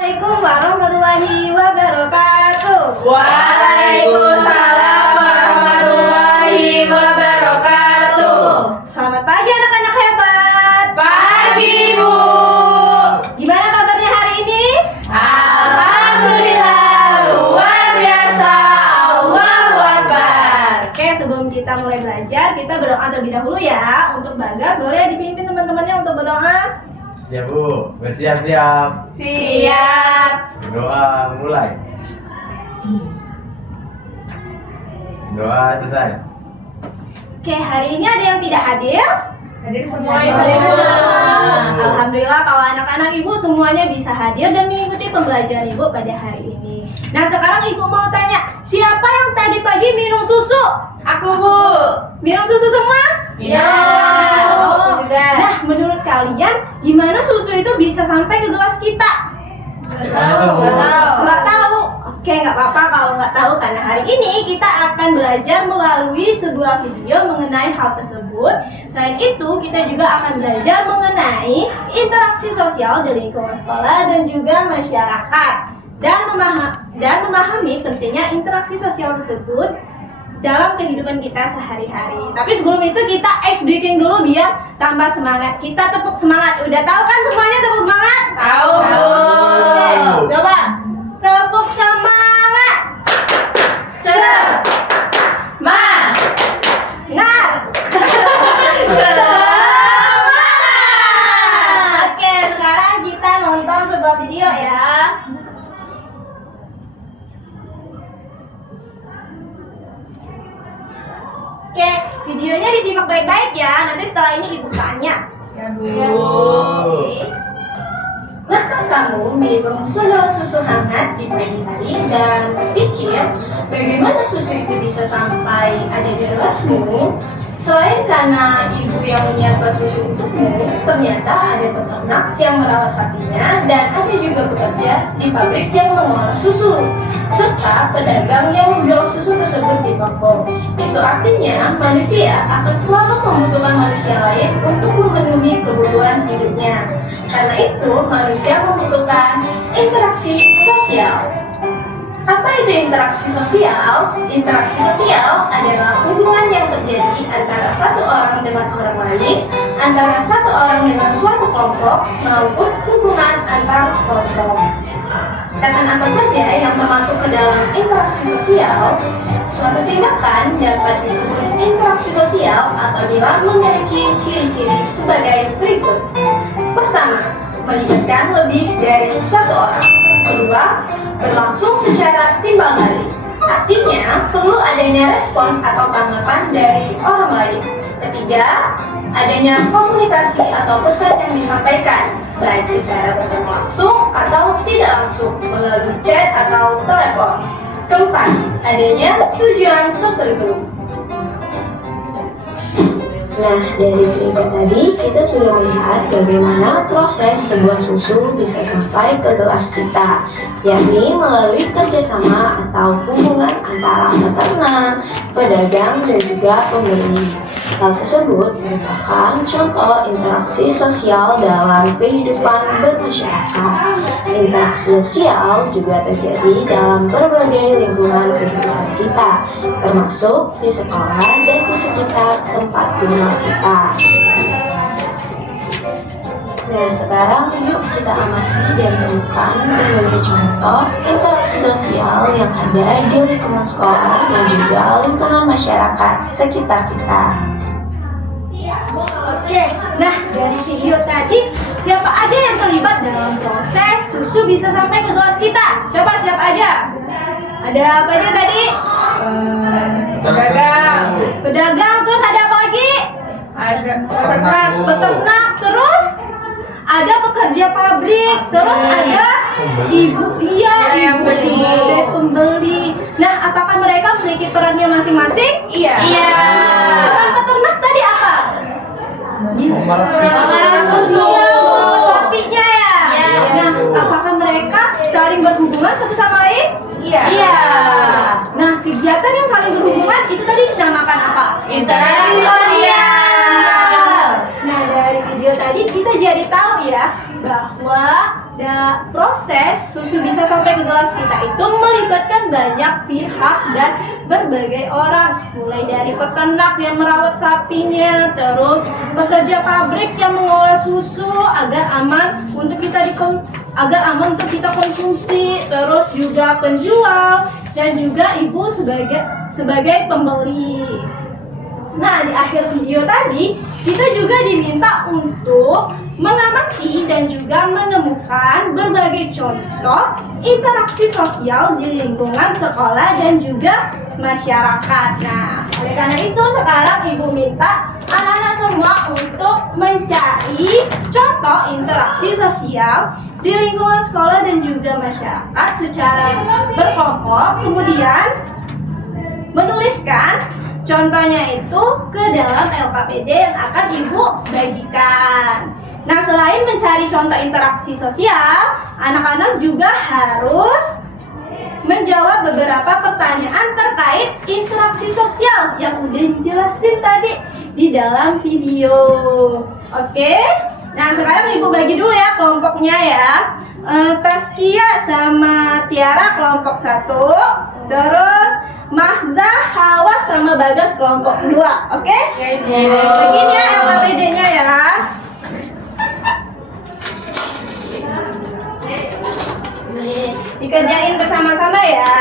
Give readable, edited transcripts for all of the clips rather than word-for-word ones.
Assalamualaikum warahmatullahi wabarakatuh. Waalaikumsalam warahmatullahi wabarakatuh. Selamat pagi anak-anak hebat. Pagi, Bu. Gimana kabarnya hari ini? Alhamdulillah, luar biasa. Allahu Akbar. Oke, sebelum kita mulai belajar, kita berdoa terlebih dahulu ya. Untuk Bagas, boleh dipimpin teman-temannya untuk berdoa? Ya Bu, bersiap-siap. Siap. Doa mulai. Doa selesai. Oke, hari ini ada yang tidak hadir? Hadir semua. Alhamdulillah kalau anak-anak ibu semuanya bisa hadir dan mengikuti pembelajaran ibu pada hari ini. Nah, sekarang ibu mau tanya, siapa yang tadi pagi minum susu? Aku, Bu. Minum susu semua? Minum. Oh. Aku juga. Nah, menurut kalian gimana susu itu bisa sampai ke gelas kita? Nggak tahu. Nggak tahu? Oke, nggak apa-apa kalau nggak tahu karena hari ini kita akan belajar melalui sebuah video mengenai hal tersebut. Selain itu, kita juga akan belajar mengenai interaksi sosial di lingkungan sekolah dan juga masyarakat dan memahami pentingnya interaksi sosial tersebut dalam kehidupan kita sehari-hari. Tapi sebelum itu kita ice breaking dulu biar tambah semangat. Kita tepuk semangat. Udah tahu kan semuanya tepuk semangat? Tahu, Bu. Oke, coba tepuk semangat. Dengar. Semangat. Oke, sekarang kita nonton sebuah video ya. Oke, videonya disimak baik-baik ya. Nanti setelah ini ibu tanya. Ya, Bu. Ya, Bu. Oke. Pernahkah kamu minum segala susu hangat di pagi hari dan berpikir bagaimana susu itu bisa sampai ada di gelasmu? Selain karena ibu yang menyiapkan susu untukmu, ternyata ada peternak yang merawat sapinya dan ada juga pekerja di pabrik yang mengolah susu, serta pedagang yang menjual susu tersebut di toko. Itu artinya manusia akan selalu membutuhkan manusia lain untuk memenuhi kebutuhan hidupnya. Karena itu, manusia membutuhkan interaksi sosial. Apa itu interaksi sosial? Interaksi sosial adalah hubungan yang terjadi antara satu orang dengan orang lain, antara satu orang dengan suatu kelompok, maupun hubungan antar kelompok. Dengan apa saja yang termasuk ke dalam interaksi sosial, suatu tindakan dapat disebut interaksi sosial apabila memiliki ciri-ciri sebagai berikut. Pertama, melibatkan lebih dari satu orang. Kedua, berlangsung secara timbal balik. Artinya, perlu adanya respon atau tanggapan dari orang lain. Ketiga, adanya komunikasi atau pesan yang disampaikan, baik secara bertemu langsung atau tidak langsung, melalui chat atau telepon. Keempat, adanya tujuan tertentu. Nah, dari cerita tadi kita sudah melihat bagaimana proses sebuah susu bisa sampai ke gelas kita, yakni melalui kerjasama atau hubungan antara peternak, pedagang, dan juga pembeli. Hal tersebut merupakan contoh interaksi sosial dalam kehidupan bermasyarakat. Interaksi sosial juga terjadi dalam berbagai lingkungan kehidupan kita, termasuk di sekolah dan di sekitar tempat tinggal kita. Nah, sekarang yuk kita amati dan temukan berbagai contoh interaksi sosial yang ada di lingkungan sekolah dan juga lingkungan masyarakat sekitar kita. Oke, nah dari video tadi siapa aja yang terlibat dalam proses susu bisa sampai ke gelas kita? Coba siapa aja? Ada apa aja tadi? Pedagang, terus ada apa lagi? Ada peternak. Peternak, terus ada pekerja pabrik, terus ada ibu, yang ibu beli. sebagai pembeli. Nah, apakah mereka memiliki perannya masing-masing? Iya. Peran peternak tadi apa? Mengolah susu. Sapinya ya. Iya. Nah, apakah mereka saling berhubungan satu sama lain? Iya. Nah, kegiatan yang saling berhubungan itu tadi dinamakan apa? Interaksi sosial. Nah, dari video tadi kita jadi tahu ya bahwa proses susu bisa sampai ke gelas kita itu melibatkan banyak pihak dan berbagai orang, mulai dari peternak yang merawat sapinya, terus pekerja pabrik yang mengolah susu agar aman untuk kita konsumsi, terus juga penjual dan juga ibu sebagai pembeli. Nah, di akhir video tadi kita juga diminta untuk mengamati dan juga menemukan berbagai contoh interaksi sosial di lingkungan sekolah dan juga masyarakat. Nah, oleh karena itu sekarang ibu minta anak-anak semua untuk mencari contoh interaksi sosial di lingkungan sekolah dan juga masyarakat secara berkelompok, kemudian menuliskan contohnya itu ke dalam LKPD yang akan ibu bagikan. Nah, selain mencari contoh interaksi sosial, anak-anak juga harus menjawab beberapa pertanyaan terkait interaksi sosial yang udah dijelasin tadi di dalam video. Oke? Nah, sekarang ibu bagi dulu ya kelompoknya ya. Taskia sama Tiara kelompok 1, terus Mahzah, Hawa sama Bagas kelompok 2. Oke? Begini ya LKPD-nya ya. Nih, dikerjain bersama-sama ya.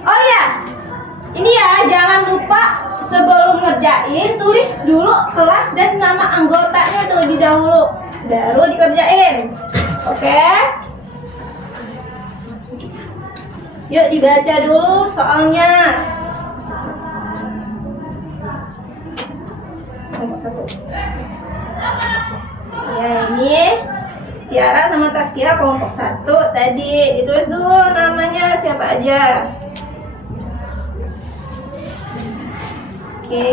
Oh ya, ini ya jangan lupa sebelum ngerjain tulis dulu kelas dan nama anggotanya terlebih dahulu, baru dikerjain. Oke? Yuk dibaca dulu soalnya. Nomor 1. Ya, ini Tiara sama Taskia kelompok 1 tadi. Ditulis dulu namanya siapa aja. Oke.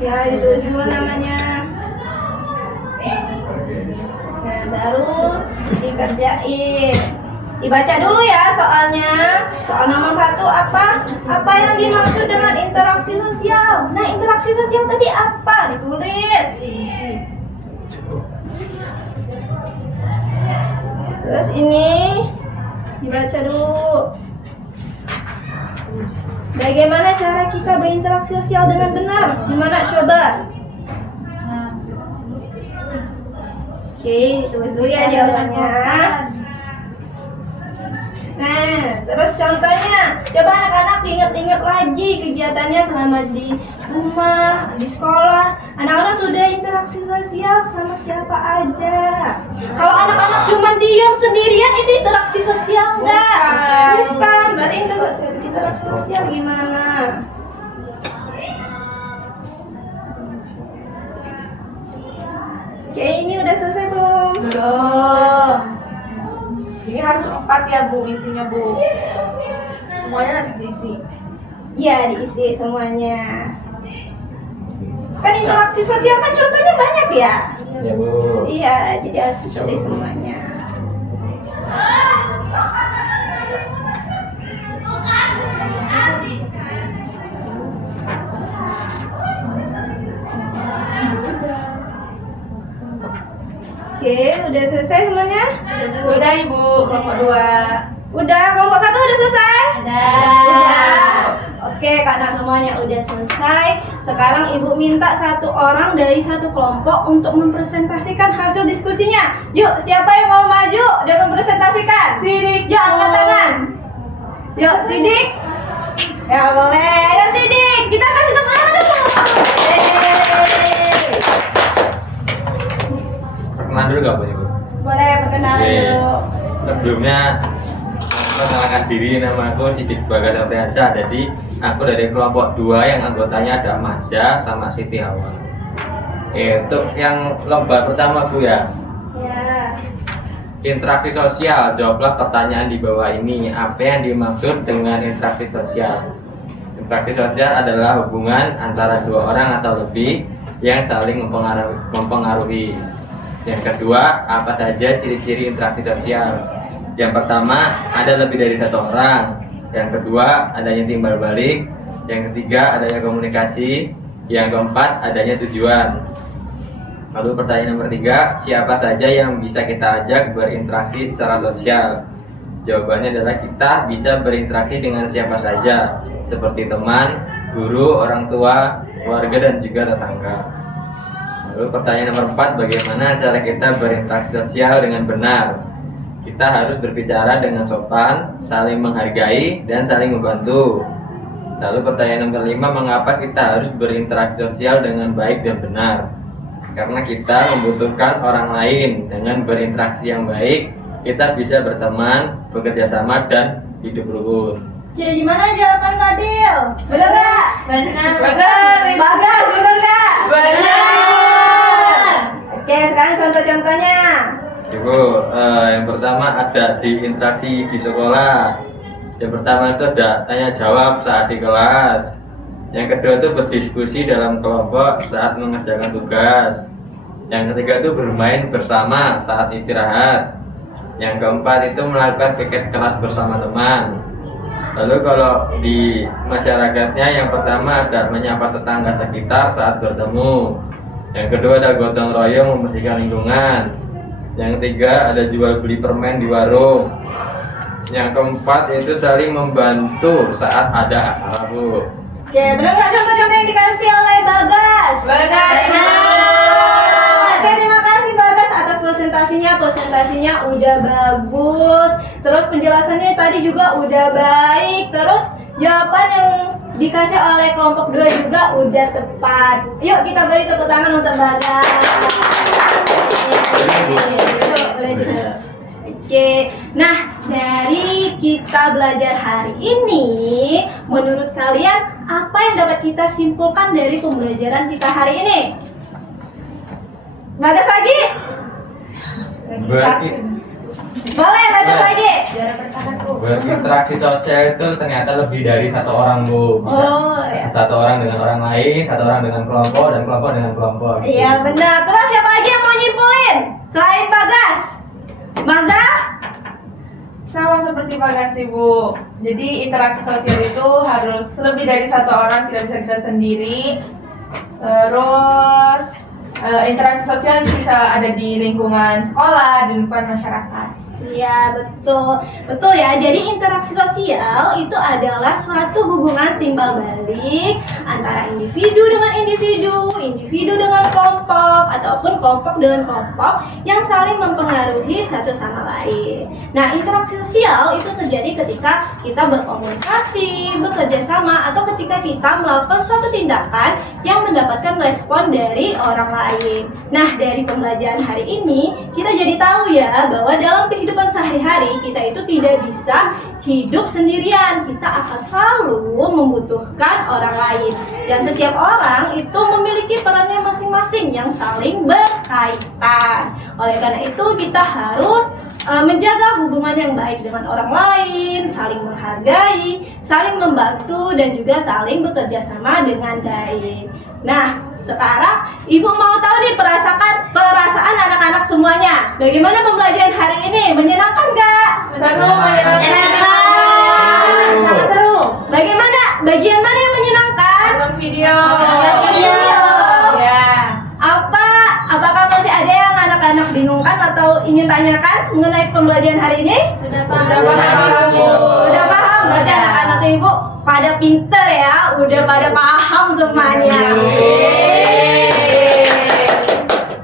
Ya, ditulis dulu namanya. Nah, baru dikerjain. Dibaca dulu ya soalnya. Soal nomor 1 apa? Apa yang dimaksud dengan interaksi sosial? Nah, interaksi sosial tadi apa? Ditulis. Terus ini dibaca dulu. Bagaimana cara kita berinteraksi sosial dengan benar? Gimana coba? Oke, ditulis dulu ya jawabannya. Nah, terus contohnya, coba anak-anak ingat-ingat lagi kegiatannya selama di rumah, di sekolah. Anak-anak sudah interaksi sosial sama siapa aja? Kalau anak-anak cuma diam sendirian, ini interaksi sosial enggak? Bukan, berarti interaksi sosial gimana? Oke, ini udah selesai belum? Belum. Ini harus 4 ya Bu, isinya Bu. Semuanya harus diisi. Iya, diisi semuanya. Kan interaksi sosial kan contohnya banyak ya? Ya Bu. Iya, jadi harus ditulis semuanya. Oke, udah selesai semuanya? Udah Ibu, kelompok 2. Udah, kelompok 1 udah selesai? Udah. Oke, karena semuanya udah selesai, sekarang ibu minta 1 orang dari 1 kelompok untuk mempresentasikan hasil diskusinya. Yuk, siapa yang mau maju dan mempresentasikan? Sidik. Yuk, angkat tangan. Yuk, Sidik. Ya boleh. Yuk, Sidik. Kita kasih tepuk tangan dulu. Perkenalan dulu gak Bu? Boleh perkenalan Oke. dulu. Sebelumnya perkenalkan diri, nama aku Sidik Bagas Apriansa. Jadi aku dari kelompok 2 yang anggotanya ada Masya sama Siti Hawa. Oke, untuk yang lomba pertama Bu ya, Ya. interaksi sosial. Jawablah pertanyaan di bawah ini. Apa yang dimaksud dengan interaksi sosial? Interaksi sosial adalah hubungan antara 2 orang atau lebih yang saling mempengaruhi. Yang kedua, apa saja ciri-ciri interaksi sosial? Yang pertama, ada lebih dari 1 orang. Yang kedua, adanya timbal balik. Yang ketiga, adanya komunikasi. Yang keempat, adanya tujuan. Lalu pertanyaan nomor 3, siapa saja yang bisa kita ajak berinteraksi secara sosial? Jawabannya adalah kita bisa berinteraksi dengan siapa saja, seperti teman, guru, orang tua, keluarga, dan juga tetangga. Lalu pertanyaan nomor 4, bagaimana cara kita berinteraksi sosial dengan benar? Kita harus berbicara dengan sopan, saling menghargai, dan saling membantu. Lalu pertanyaan nomor 5, mengapa kita harus berinteraksi sosial dengan baik dan benar? Karena kita membutuhkan orang lain. Dengan berinteraksi yang baik, kita bisa berteman, bekerja sama, dan hidup rukun. Jadi gimana jawaban Fadil? Bener gak? Benar. Bagas, bener gak? Benar. Oke, sekarang contoh-contohnya. Ibu, yang pertama ada di interaksi di sekolah. Yang pertama itu ada tanya jawab saat di kelas. Yang kedua itu berdiskusi dalam kelompok saat mengerjakan tugas. Yang ketiga itu bermain bersama saat istirahat. Yang keempat itu melakukan piket kelas bersama teman. Lalu kalau di masyarakatnya, yang pertama ada menyapa tetangga sekitar saat bertemu. Yang kedua ada gotong royong membersihkan lingkungan. Yang ketiga ada jual beli permen di warung. Yang keempat itu saling membantu saat ada acara, Bu. Oke, bener gak contoh-contoh yang dikasih oleh Bagas? Benar. Oke, terima kasih Bagas atas presentasinya. Presentasinya udah bagus. Terus penjelasannya tadi juga udah baik. Terus jawaban yang dikasih oleh kelompok 2 juga udah tepat. Yuk kita beri tepuk tangan untuk Bagas. Yuk, boleh juga. Oke, nah dari kita belajar hari ini, menurut kalian apa yang dapat kita simpulkan dari pembelajaran kita hari ini? Bagas lagi? Boleh, Bagas lagi? Berinteraksi sosial itu ternyata lebih dari satu orang, Bu. Bisa Oh, ya. satu orang dengan orang lain, satu orang dengan kelompok, dan kelompok dengan kelompok. Gitu. Iya benar. Terus siapa lagi yang mau nyimpulin selain Bagas? Mazda? Sama seperti Bagas sih, Bu. Jadi interaksi sosial itu harus lebih dari satu orang, tidak bisa kita sendiri. Terus interaksi sosial itu bisa ada di lingkungan sekolah, di lingkungan masyarakat. Iya betul, betul ya. Jadi interaksi sosial itu adalah suatu hubungan timbal balik antara individu dengan individu, individu dengan kelompok, ataupun kelompok dengan kelompok yang saling mempengaruhi satu sama lain. Nah, interaksi sosial itu terjadi ketika kita berkomunikasi, bekerja sama, atau ketika kita melakukan suatu tindakan yang mendapatkan respon dari orang lain. Nah, dari pembelajaran hari ini kita jadi tahu ya bahwa dalam kehidupan sehari-hari kita itu tidak bisa hidup sendirian. Kita akan selalu membutuhkan orang lain, dan setiap orang itu memiliki perannya masing-masing yang saling berkaitan. Oleh karena itu kita harus menjaga hubungan yang baik dengan orang lain, saling menghargai, saling membantu, dan juga saling bekerja sama dengan baik. Nah, sekarang Ibu mau tahu nih perasaan anak-anak semuanya. Bagaimana pembelajaran hari ini? Menyenangkan gak? Seru, menyenangkan. Sangat seru. Bagaimana? Bagian mana yang menyenangkan? Nonton video. Video. Ya. Apakah masih ada yang anak-anak bingungkan atau ingin tanyakan mengenai pembelajaran hari ini? Sudah paham, Ibu. Udah paham? Berarti anak-anak Ibu pada pinter ya, udah pada paham semuanya.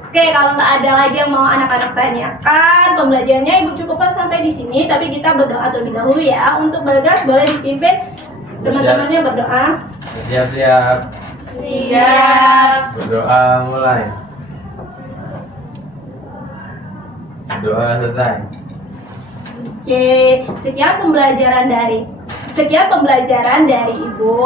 Oke, kalau nggak ada lagi yang mau anak-anak tanyakan, pembelajarannya Ibu cukupkan sampai di sini. Tapi kita berdoa terlebih dahulu ya. Untuk Bagas boleh dipimpin teman-temannya berdoa. Siap-siap. Siap. Berdoa mulai. Doa selesai. Oke, sekian pembelajaran dari Ibu.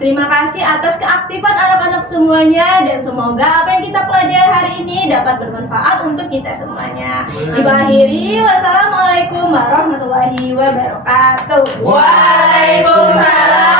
Terima kasih atas keaktifan anak-anak semuanya, dan semoga apa yang kita pelajari hari ini dapat bermanfaat untuk kita semuanya. Ibu akhiri, wassalamualaikum warahmatullahi wabarakatuh. Waalaikumsalam.